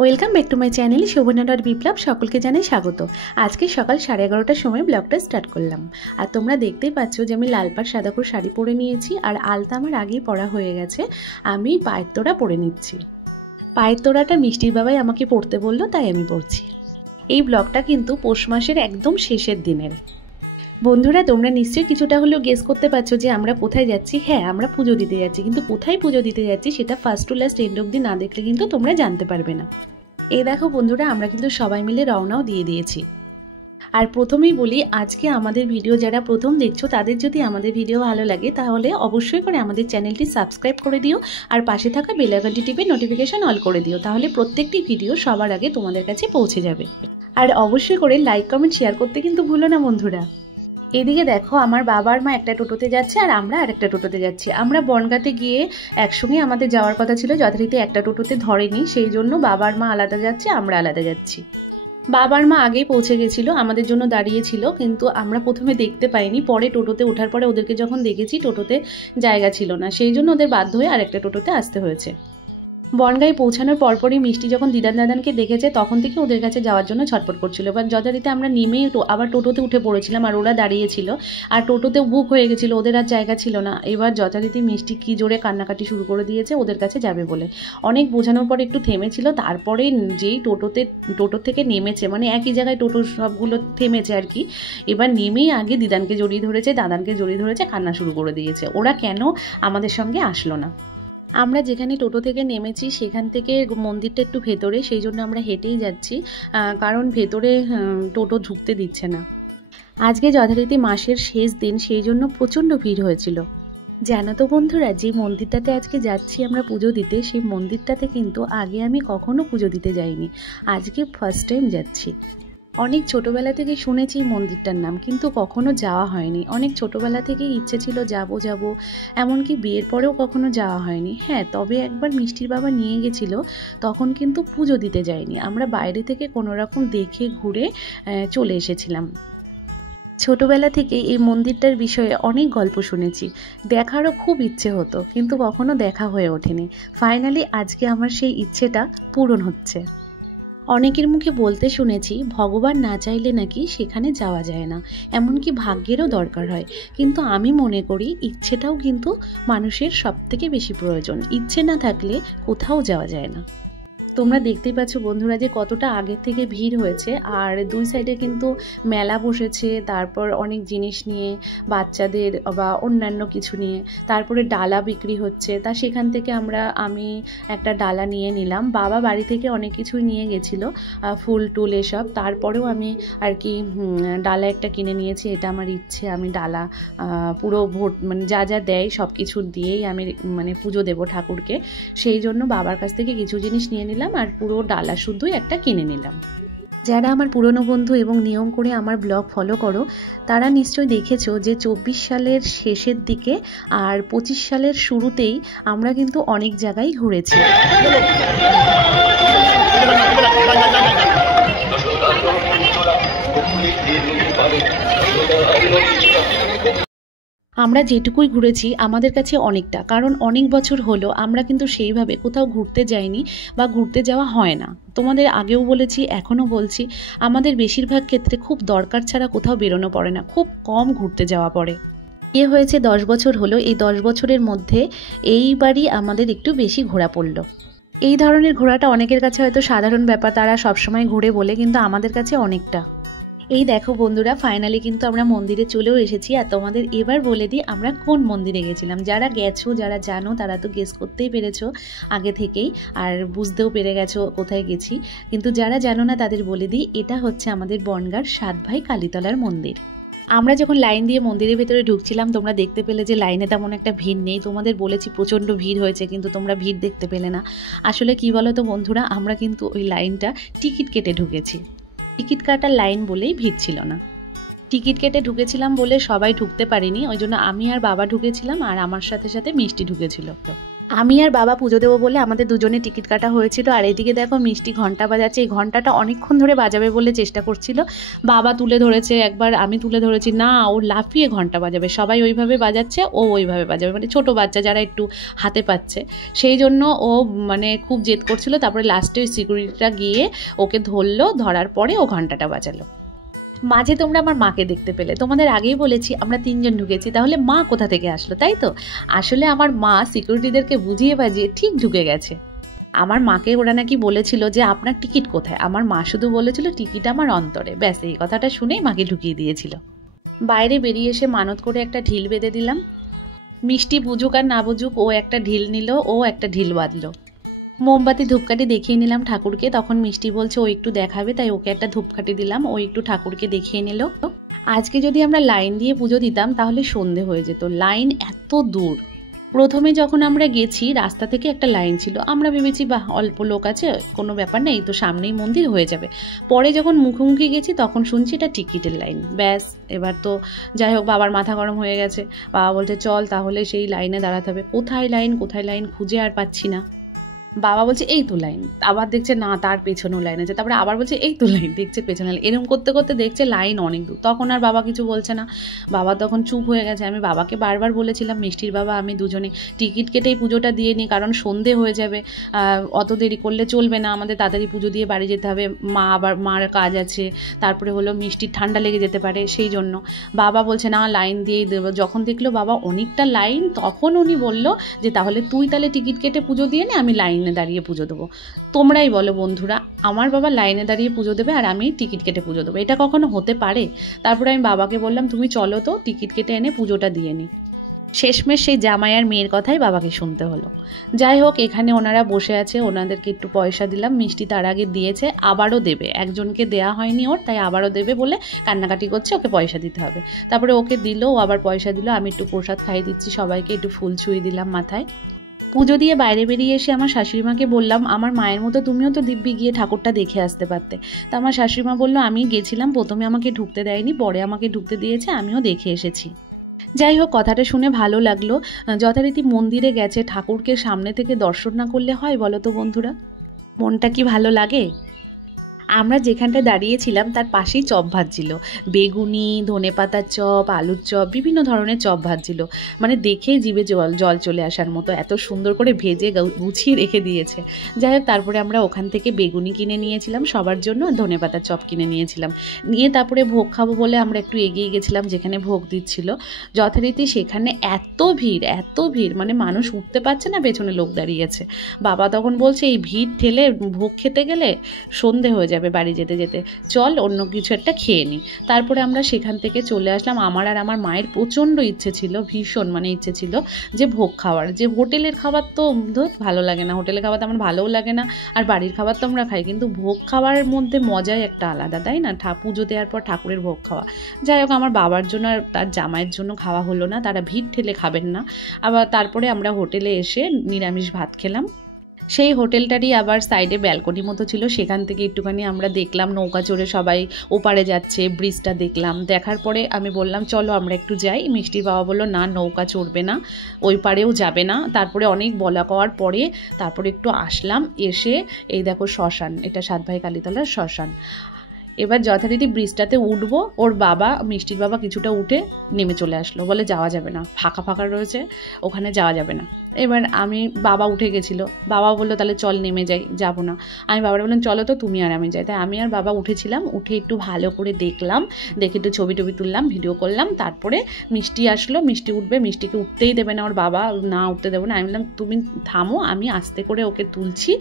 Welcome back to my channel Shobhana dot Biplab. সকলকে জানাই স্বাগত। আজকে সকাল 11:30টার সময় ব্লগটা স্টার্ট করলাম। আর তোমরা দেখতেই পাচ্ছ যে আমি লাল পাড় সাদাকুর শাড়ি পরে নিয়েছি, আর আলতা আমার আগেই পরা হয়ে গেছে। আমি পায়ের তোড়া পরে নিচ্ছি। পায়ের তোড়াটা মিষ্টির বাবাই আমাকে পরতে বললো, তাই আমি পরছি। এই ব্লগটা কিন্তু পৌষ মাসের একদম শেষের দিনের। বন্ধুরা, তোমরা নিশ্চয়ই কিছুটা হলেও গেস করতে পারছো যে আমরা কোথায় যাচ্ছি। হ্যাঁ, আমরা পুজো দিতে যাচ্ছি, কিন্তু কোথায় পুজো দিতে যাচ্ছি সেটা ফার্স্ট টু লাস্ট এন্ড অবধি না দেখলে কিন্তু তোমরা জানতে পারবে না। এই দেখো বন্ধুরা, আমরা কিন্তু সবাই মিলে রওনাও দিয়ে দিয়েছি। আর প্রথমেই বলি, আজকে আমাদের ভিডিও যারা প্রথম দেখছো তাদের যদি আমাদের ভিডিও ভালো লাগে তাহলে অবশ্যই করে আমাদের চ্যানেলটি সাবস্ক্রাইব করে দিও, আর পাশে থাকা বেল আইকনটি টিপে নোটিফিকেশন অল করে দিও। তাহলে প্রত্যেকটি ভিডিও সবার আগে তোমাদের কাছে পৌঁছে যাবে। আর অবশ্যই করে লাইক কমেন্ট শেয়ার করতে কিন্তু ভুলো না বন্ধুরা। এদিকে দেখো, আমার বাবা আর মা একটা টোটোতে যাচ্ছে আর আমরা আরেকটা টোটোতে যাচ্ছি। আমরা বনগাঁতে গিয়ে একসঙ্গে আমাদের যাওয়ার কথা ছিল, যথারীতি একটা টোটোতে ধরেনি, সেই জন্য বাবা আর মা আলাদা যাচ্ছে, আমরা আলাদা যাচ্ছি। বাবার মা আগেই পৌঁছে গেছিলো, আমাদের জন্য দাঁড়িয়েছিল, কিন্তু আমরা প্রথমে দেখতে পাইনি। পরে টোটোতে ওঠার পরে ওদেরকে যখন দেখেছি টোটোতে জায়গা ছিল না, সেই জন্য ওদের বাধ্য হয়ে আরেকটা টোটোতে আসতে হয়েছে। বনগাঁয় পৌঁছানোর পরপরই মিষ্টি যখন দিদান দাদানকে দেখেছে তখন থেকে ওদের কাছে যাওয়ার জন্য ছটফট করছিল। এবার যথারীতি আমরা নেমেই আবার টোটোতে উঠে পড়েছিলাম, আর ওরা দাঁড়িয়েছিল, আর টোটোতেও বুক হয়ে গেছিলো, ওদের আর জায়গা ছিল না। এবার যথারীতি মিষ্টি কী জোরে কান্নাকাটি শুরু করে দিয়েছে ওদের কাছে যাবে বলে। অনেক বোঝানোর পরে একটু থেমেছিল, তারপরে যেই টোটো থেকে নেমেছে, মানে একই জায়গায় টোটো সবগুলো থেমেছে আর কি। এবার নেমেই আগে দিদানকে জড়িয়ে ধরেছে, দাদানকে জড়িয়ে ধরেছে, কান্না শুরু করে দিয়েছে। ওরা কেন আমাদের সঙ্গে আসলো না। আমরা যেখানে টোটো থেকে নেমেছি সেখান থেকে মন্দিরটা একটু ভেতরে, সেই জন্য আমরা হেঁটেই যাচ্ছি, কারণ ভেতরে টোটো ঢুকতে দিচ্ছে না। আজকে যথারীতি মাসের শেষ দিন, সেই জন্য প্রচণ্ড ভিড় হয়েছিল। জানো তো বন্ধুরা, যে মন্দিরটাতে আজকে যাচ্ছি আমরা পুজো দিতে, সেই মন্দিরটাতে কিন্তু আগে আমি কখনো পুজো দিতে যাইনি, আজকে ফার্স্ট টাইম যাচ্ছি। অনেক ছোটোবেলা থেকে শুনেছি মন্দিরটার নাম, কিন্তু কখনো যাওয়া হয়নি। অনেক ছোটোবেলা থেকেই ইচ্ছে ছিল যাব, এমনকি বিয়ের পরেও কখনো যাওয়া হয়নি। হ্যাঁ, তবে একবার মিষ্টির বাবা নিয়ে গেছিলো, তখন কিন্তু পুজো দিতে যাইনি, আমরা বাইরে থেকে কোনো রকম দেখে ঘুরে চলে এসেছিলাম। ছোটোবেলা থেকে এই মন্দিরটার বিষয়ে অনেক গল্প শুনেছি, দেখারও খুব ইচ্ছে হতো, কিন্তু কখনো দেখা হয়ে ওঠেনি। ফাইনালি আজকে আমার সেই ইচ্ছেটা পূরণ হচ্ছে। অনেকের মুখে বলতে শুনেছি ভগবান না চাইলে নাকি সেখানে যাওয়া যায় না, এমনকি ভাগ্যেরও দরকার হয়। কিন্তু আমি মনে করি ইচ্ছেটাও কিন্তু মানুষের সবথেকে বেশি প্রয়োজন। ইচ্ছে না থাকলে কোথাও যাওয়া যায় না। তোমরা দেখতেই পাচ্ছ বন্ধুরা যে কতটা আগের থেকে ভিড় হয়েছে, আর দুই সাইডে কিন্তু মেলা বসেছে, তারপর অনেক জিনিস নিয়ে, বাচ্চাদের বা অন্যান্য কিছু নিয়ে, তারপরে ডালা বিক্রি হচ্ছে। তা সেখান থেকে আমি একটা ডালা নিয়ে নিলাম। বাবা বাড়ি থেকে অনেক কিছুই নিয়ে গেছিলো, ফুল টুল এসব, তারপরেও আমি আর কি ডালা একটা কিনে নিয়েছি। এটা আমার ইচ্ছে, আমি ডালা পুরো মানে যা যা দেয় সব কিছু দিয়েই আমি মানে পুজো দেবো ঠাকুরকে, সেই জন্য বাবার কাছ থেকে কিছু জিনিস নিয়ে নিলাম, আর পুরো ডালা শুদ্ধই একটা কিনে নিলাম। যারা আমার পুরনো বন্ধু এবং নিয়ম করে আমার ব্লগ ফলো করো, তারা নিশ্চয়ই দেখেছো যে 24 সালের শেষের দিকে আর 25 সালের শুরুতেই আমরা কিন্তু অনেক জায়গায় ঘুরেছি। আমরা যেটুকুই ঘুরেছি আমাদের কাছে অনেকটা, কারণ অনেক বছর হলো আমরা কিন্তু সেইভাবে কোথাও ঘুরতে যাইনি বা ঘুরতে যাওয়া হয় না। তোমাদের আগেও বলেছি, এখনও বলছি, আমাদের বেশিরভাগ ক্ষেত্রে খুব দরকার ছাড়া কোথাও বেরোনো পড়ে না, খুব কম ঘুরতে যাওয়া পড়ে। বিয়ে হয়েছে 10 বছর হলো, এই 10 বছরের মধ্যে এইবারই আমাদের একটু বেশি ঘোরা পড়লো। এই ধরনের ঘোরাটা অনেকের কাছে হয়তো সাধারণ ব্যাপার, তারা সবসময় ঘুরে বলে, কিন্তু আমাদের কাছে অনেকটা। এই দেখো বন্ধুরা, ফাইনালি কিন্তু আমরা মন্দিরে চলেও এসেছি। আর তোমাদের এবার বলে দিই আমরা কোন মন্দিরে গেছিলাম। যারা গেছো, যারা জানো, তারা তো গেস করতেই পেরেছো আগে থেকেই, আর বুঝতেও পেরে গেছো কোথায় গেছি। কিন্তু যারা জানো না তাদের বলে দিই, এটা হচ্ছে আমাদের বনগাঁর 7 ভাই কালীতলার মন্দির। আমরা যখন লাইন দিয়ে মন্দিরের ভেতরে ঢুকছিলাম, তোমরা দেখতে পেলে যে লাইনে তেমন একটা ভিড় নেই। তোমাদের বলেছি প্রচণ্ড ভিড় হয়েছে, কিন্তু তোমরা ভিড় দেখতে পেলে না। আসলে কি বলো তো বন্ধুরা, আমরা কিন্তু ওই লাইনটা টিকিট কেটে ঢুকেছি। টিকিট কাটার লাইন বলেই ভিড় ছিল না। টিকিট কেটে ঢুকেছিলাম বলে সবাই ঢুকতে পারিনি, ওই জন্য আমি আর বাবা ঢুকেছিলাম, আর আমার সাথে সাথে মিষ্টি ঢুকেছিল। আমি আর বাবা পুজো দেবো বলে আমাদের দুজনে টিকিট কাটা হয়েছিল। আর এদিকে দেখো মিষ্টি ঘন্টা বাজাচ্ছে, এই ঘন্টাটা অনেকক্ষণ ধরে বাজাবে বলে চেষ্টা করছিল। বাবা তুলে ধরেছে একবার, আমি তুলে ধরেছি, না ও লাফিয়ে ঘন্টা বাজাবে, সবাই ওইভাবে বাজাচ্ছে ও ওইভাবে বাজাবে, মানে ছোটো বাচ্চা যারা একটু হাতে পাচ্ছে, সেই জন্য ও মানে খুব জেদ করছিল। তারপরে লাস্টে ওই সিকিউরিটিটা গিয়ে ওকে ধরলো, ধরার পরে ও ঘন্টাটা বাজালো। মাঝে তোমরা আমার মাকে দেখতে পেলে, তোমাদের আগেই বলেছি আমরা 3 জন ঢুকেছি, তাহলে মা কোথা থেকে আসলো, তাই তো? আসলে আমার মা সিকিউরিটিদেরকে বুঝিয়ে বাজিয়ে ঠিক ঢুকে গেছে। আমার মাকে ওরা নাকি বলেছিল যে আপনার টিকিট কোথায়, আমার মা শুধু বলেছিল টিকিট আমার অন্তরে, ব্যাস এই কথাটা শুনেই মাকে ঢুকিয়ে দিয়েছিল। বাইরে বেরিয়ে এসে মানত করে একটা ঢিল বেঁধে দিলাম। মিষ্টি বুঝুক আর না বুঝুক ও একটা ঢিল নিল, ও একটা ঢিল বাঁধলো। মোমবাতি ধূপকাঠি দেখিয়ে নিলাম ঠাকুরকে, তখন মিষ্টি বলছে ও একটু দেখাবে, তাই ওকে একটা ধূপকাঠি দিলাম, ও একটু ঠাকুরকে দেখিয়ে নিল। আজকে যদি আমরা লাইন দিয়ে পুজো দিতাম তাহলে সন্ধে হয়ে যেত, লাইন এত দূর। প্রথমে যখন আমরা গেছি রাস্তা থেকে একটা লাইন ছিল, আমরা ভেবেছি বাহ অল্প লোক আছে, কোনো ব্যাপার নেই, তো সামনেই মন্দির হয়ে যাবে। পরে যখন মুখোমুখি গেছি তখন শুনছি এটা টিকিটের লাইন। ব্যাস এবার তো যাই হোক, বাবার মাথা গরম হয়ে গেছে। বাবা বলছে চল তাহলে সেই লাইনে দাঁড়াতে হবে। কোথায় লাইন খুঁজে আর পাচ্ছি না। বাবা বলছে এই তো লাইন, আবার দেখছে না তার পেছনেও লাইন আছে, তারপরে আবার বলছে এই তো লাইন, দেখছে পেছনে লাইন, এরকম করতে করতে দেখছে লাইন অনেক দূর। তখন আর বাবা কিছু বলছে না, বাবা তখন চুপ হয়ে গেছে। আমি বাবাকে বারবার বলেছিলাম মিষ্টির বাবা আমি দুজনে টিকিট কেটেই পুজোটা দিয়ে নিই, কারণ সন্ধে হয়ে যাবে, অত দেরি করলে চলবে না, আমাদের তাড়াতাড়ি পুজো দিয়ে বাড়ি যেতে হবে, মা আবার মার কাজ আছে, তারপরে হলো মিষ্টির ঠান্ডা লেগে যেতে পারে, সেই জন্য। বাবা বলছে না লাইন দিয়েই দেবো। যখন দেখলো বাবা অনেকটা লাইন, তখন উনি বলল যে তাহলে তুই তাহলে টিকিট কেটে পুজো দিয়ে নে, আমি লাইনে দাঁড়িয়ে পুজো দেবো। তোমরাই বলো বন্ধুরা, আমার বাবা লাইনে দাঁড়িয়ে পুজো দেবে আর আমি টিকিট কেটে পুজো দেবো, এটা কখনো হতে পারে? তারপরে আমি বাবাকে বললাম তুমি চলো তো টিকিট কেটে এনে পুজোটা দিয়ে নি। শেষমেশ সেই জামাই আর মেয়ের কথাই বাবাকে শুনতে হলো। যাই হোক, এখানে ওনারা বসে আছে, ওনাদেরকে একটু পয়সা দিলাম, মিষ্টি তার আগে দিয়েছে, আবারও দেবে, একজনকে দেয়া হয়নি ওর, তাই আবারও দেবে বলে কান্নাকাটি করছে, ওকে পয়সা দিতে হবে। তারপরে ওকে দিল, ও আবার পয়সা দিল, আমি একটু প্রসাদ খাইয়ে দিচ্ছি সবাইকে, একটু ফুল ছুঁয়ে দিলাম মাথায়। পুজো দিয়ে বাইরে বেরিয়ে এসে আমার শাশুড়িমাকে বললাম আমার মায়ের মতো তুমিও তো দিব্যি গিয়ে ঠাকুরটা দেখে আসতে পারতে। তা আমার শাশুড়িমা বললো আমি গেছিলাম, প্রথমে আমাকে ঢুকতে দেয়নি, পরে আমাকে ঢুকতে দিয়েছে, আমিও দেখে এসেছি। যাই হোক, কথাটা শুনে ভালো লাগলো। যথারীতি মন্দিরে গেছে, ঠাকুরকে সামনে থেকে দর্শন না করলে হয় বলো তো বন্ধুরা? মনটা কি ভালো লাগে? আমরা যেখানটায় দাঁড়িয়েছিলাম তার পাশেই চপ ভাজছিল, বেগুনি, ধনেপাতার চপ, আলুর চপ, বিভিন্ন ধরনের চপ ভাজছিল, মানে দেখেই জিভে জল চলে আসার মতো, এত সুন্দর করে ভেজে গুছিয়ে রেখে দিয়েছে। যাই হোক, তারপরে আমরা ওখান থেকে বেগুনি কিনে নিয়েছিলাম সবার জন্য, ধনেপাতার চপ কিনে নিয়েছিলাম, নিয়ে তারপরে ভোগ খাবো বলে আমরা একটু এগিয়ে গেছিলাম যেখানে ভোগ দিচ্ছিল। যথারীতি সেখানে এত ভিড়, মানে মানুষ উঠতে পারছে না, পেছনে লোক দাঁড়িয়েছে। বাবা তখন বলছে এই ভিড় ঠেলে ভোগ খেতে গেলে সন্ধে হয়ে যাবে, বাড়ি যেতে যেতে চল অন্য কিছু একটা খেয়ে নিই। তারপরে আমরা সেখান থেকে চলে আসলাম। আমার আর আমার মায়ের প্রচণ্ড ইচ্ছে ছিল, ভীষণ মানে ইচ্ছে ছিল যে ভোগ খাওয়ার, যে হোটেলের খাবার তো ভালো লাগে না, হোটেলের খাবার তো আমার ভালোও লাগে না, আর বাড়ির খাবার তো আমরা খাই, কিন্তু ভোগ খাওয়ার মধ্যে মজাই একটা আলাদা, তাই না? পুজো দেওয়ার পর ঠাকুরের ভোগ খাওয়া। যাই হোক, আমার বাবার জন্য আর তার জামাইয়ের জন্য খাওয়া হলো না, তারা ভিড় ঠেলে খাবেন না। আবার তারপরে আমরা হোটেলে এসে নিরামিষ ভাত খেলাম। সেই হোটেলটারই আবার সাইডে ব্যালকনি মতো ছিল, সেখান থেকে একটুখানি আমরা দেখলাম নৌকা চড়ে সবাই ওপারে যাচ্ছে, ব্রিজটা দেখলাম। দেখার পরে আমি বললাম চলো আমরা একটু যাই। মিষ্টির বাবা বললো না নৌকা চড়বে না, ওই পারেও যাবে না। তারপরে অনেক বলা কওয়ার পরে তারপরে একটু আসলাম, এসে এই দেখো শ্মশান, এটা সাতভাই কালীতলার শ্মশান। এবার যথারীতি ব্রিজটাতে উঠবো, ওর বাবা মিষ্টির বাবা কিছুটা উঠে নেমে চলে আসলো, বলে যাওয়া যাবে না, ফাঁকা ফাঁকা রয়েছে, ওখানে যাওয়া যাবে না। এবার বাবা উঠে গেছিলো, বাবা বললো তাহলে চল নেমে যাই, যাবো না। আমি বাবার বললাম চলো তো তুমি আর আমি যাই। তাই আমি আর বাবা উঠেছিলাম, উঠে একটু ভালো করে দেখলাম, দেখে একটু ছবি টবি তুললাম, ভিডিও করলাম। তারপরে মিষ্টি আসলো, মিষ্টি উঠবে, মিষ্টিকে উঠতেই দেবে না ওর বাবা, না উঠতে দেবো না। আমি বললাম তুমি থামো, আমি আস্তে করে ওকে তুলছি,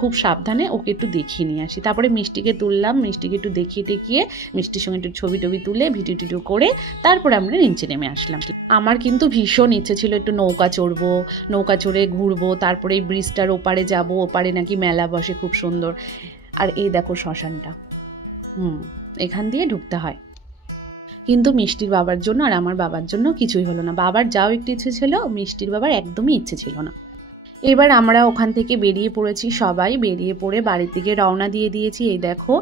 খুব সাবধানে ওকে একটু দেখিয়ে নিয়ে আসি। তারপরে মিষ্টিকে তুললাম, মিষ্টিকে একটু দেখিয়ে টেকিয়ে মিষ্টির সঙ্গে একটু ছবি টবি তুলে ভিডিও টিডিও করে তারপরে আমরা নিচে নেমে আসলাম। আমার কিন্তু ভীষণ ইচ্ছে ছিল একটু নৌকা চড়বো, নৌকা চড়ে ঘুরবো, তারপরে এই ব্রিজটার ওপারে যাবো, ওপারে নাকি মেলা বসে খুব সুন্দর। আর এই দেখো শ্মশানটা, এখান দিয়ে ঢুকতে হয়। কিন্তু মিষ্টির বাবার জন্য আর আমার বাবার জন্য কিছুই হলো না। বাবার যাও একটু ইচ্ছে ছিল, মিষ্টির বাবার একদমই ইচ্ছে ছিল না। এবার আমরা ওখান থেকে বেরিয়ে পড়েছি, সবাই বেরিয়ে পড়ে বাড়ির দিকে রওনা দিয়ে দিয়েছি। এই দেখো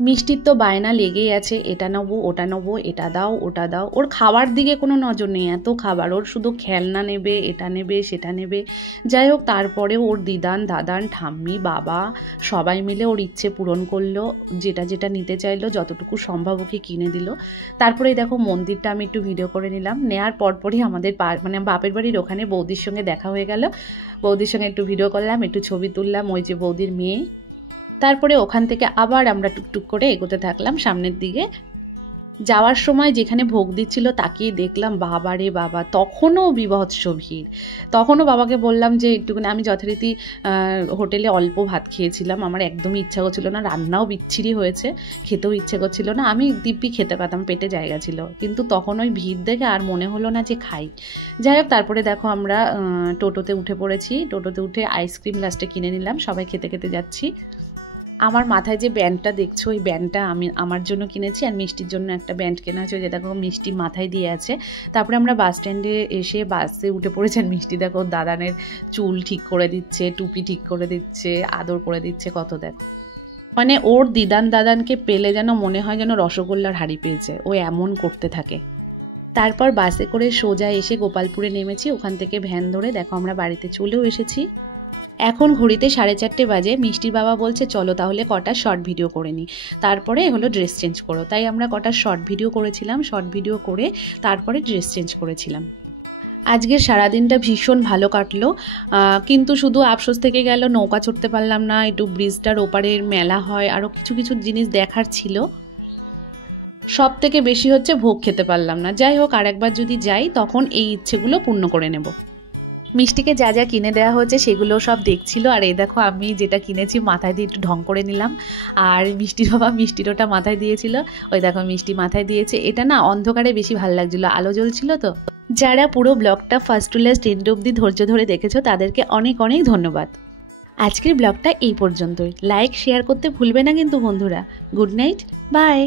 মিষ্টির তো বায়না লেগেই আছে, এটা নেবো ওটা নেবো, এটা দাও ওটা দাও। ওর খাওয়ার দিকে কোনো নজর নেই, এত খাবার, ওর শুধু খেলনা নেবে, এটা নেবে সেটা নেবে। যাই হোক, তারপরেও ওর দিদান দাদান ঠাম্মি বাবা সবাই মিলে ওর ইচ্ছে পূরণ করলো, যেটা যেটা নিতে চাইলো যতটুকু সম্ভব ওকে কিনে দিল। তারপরে দেখো মন্দিরটা আমি একটু ভিডিও করে নিলাম। নেওয়ার পরপরই আমাদের মানে বাপের বাড়ির ওখানে বৌদির সঙ্গে দেখা হয়ে গেল। বৌদির সঙ্গে একটু ভিডিও করলাম, একটু ছবি তুললাম, ওই যে বৌদির মেয়ে। তারপরে ওখান থেকে আবার আমরা টুকটুক করে এগোতে থাকলাম সামনের দিকে। যাওয়ার সময় যেখানে ভোগ দিচ্ছিল তাকিয়ে দেখলাম বাবা রে বাবা, তখনও বিভৎস ভিড়। তখনও বাবাকে বললাম যে একটুখানি, আমি যথারীতি হোটেলে অল্প ভাত খেয়েছিলাম, আমার একদমই ইচ্ছা করছিল না, রান্নাও বিচ্ছিরি হয়েছে, খেতেও ইচ্ছে করছিল না। আমি দিব্যি খেতে পারতাম, পেটে জায়গা ছিল, কিন্তু তখন ওই ভিড় দেখে আর মনে হলো না যে খাই। যাই হোক, তারপরে দেখো আমরা টোটোতে উঠে পড়েছি। টোটোতে উঠে আইসক্রিম লাস্টে কিনে নিলাম, সবাই খেতে খেতে যাচ্ছি। আমার মাথায় যে ব্যান্ডটা দেখছো, ওই ব্যান্ডটা আমি আমার জন্য কিনেছি, আর মিষ্টির জন্য একটা ব্যান্ড কেনা হয়েছে, যে দেখো মিষ্টি মাথায় দিয়ে আছে। তারপরে আমরা বাস স্ট্যান্ডে এসে বাসে উঠে পড়েছেন। মিষ্টি দেখো দাদানের চুল ঠিক করে দিচ্ছে, টুপি ঠিক করে দিচ্ছে, আদর করে দিচ্ছে, কত দেখো। মানে ওর দিদান দাদানকে পেলে যেন মনে হয় যেন রসগোল্লার হাঁড়ি পেয়েছে, ও এমন করতে থাকে। তারপর বাসে করে সোজা এসে গোপালপুরে নেমেছি। ওখান থেকে ভ্যান ধরে দেখো আমরা বাড়িতে চলেও এসেছি। এখন ঘড়িতে 4:30 বাজে। মিষ্টির বাবা বলছে চলো তাহলে কটা শর্ট ভিডিও করে নিই, তারপরে হলো ড্রেস চেঞ্জ করো। তাই আমরা কটা শর্ট ভিডিও করেছিলাম, শর্ট ভিডিও করে তারপরে ড্রেস চেঞ্জ করেছিলাম। আজকের সারাদিনটা ভীষণ ভালো কাটলো, কিন্তু শুধু আফসোস থেকে গেল নৌকা চড়তে পারলাম না, একটু ব্রিজটার ওপারের মেলা হয়, আরও কিছু কিছু জিনিস দেখার ছিল। সব থেকে বেশি হচ্ছে ভোগ খেতে পারলাম না। যাই হোক, আরেকবার যদি যাই তখন এই ইচ্ছেগুলো পূর্ণ করে নেব। মিষ্টিকে যা যা কিনে দেওয়া হয়েছে সেগুলো সব দেখছিল, আর এই দেখো আমি যেটা কিনেছি মাথায় দিয়ে একটু ঢং করে নিলাম। আর মিষ্টির বাবা মিষ্টির ওটা মাথায় দিয়েছিল, ওই দেখো মিষ্টি মাথায় দিয়েছে। এটা না অন্ধকারে বেশি ভালো লাগছিল, আলো জ্বলছিল তো। যারা পুরো ব্লগটা ফার্স্ট টু লাস্ট এন্ড অবধি ধৈর্য ধরে দেখেছো তাদেরকে অনেক অনেক ধন্যবাদ। আজকের ব্লগটা এই পর্যন্তই। লাইক শেয়ার করতে ভুলবে না কিন্তু বন্ধুরা। Good night, by.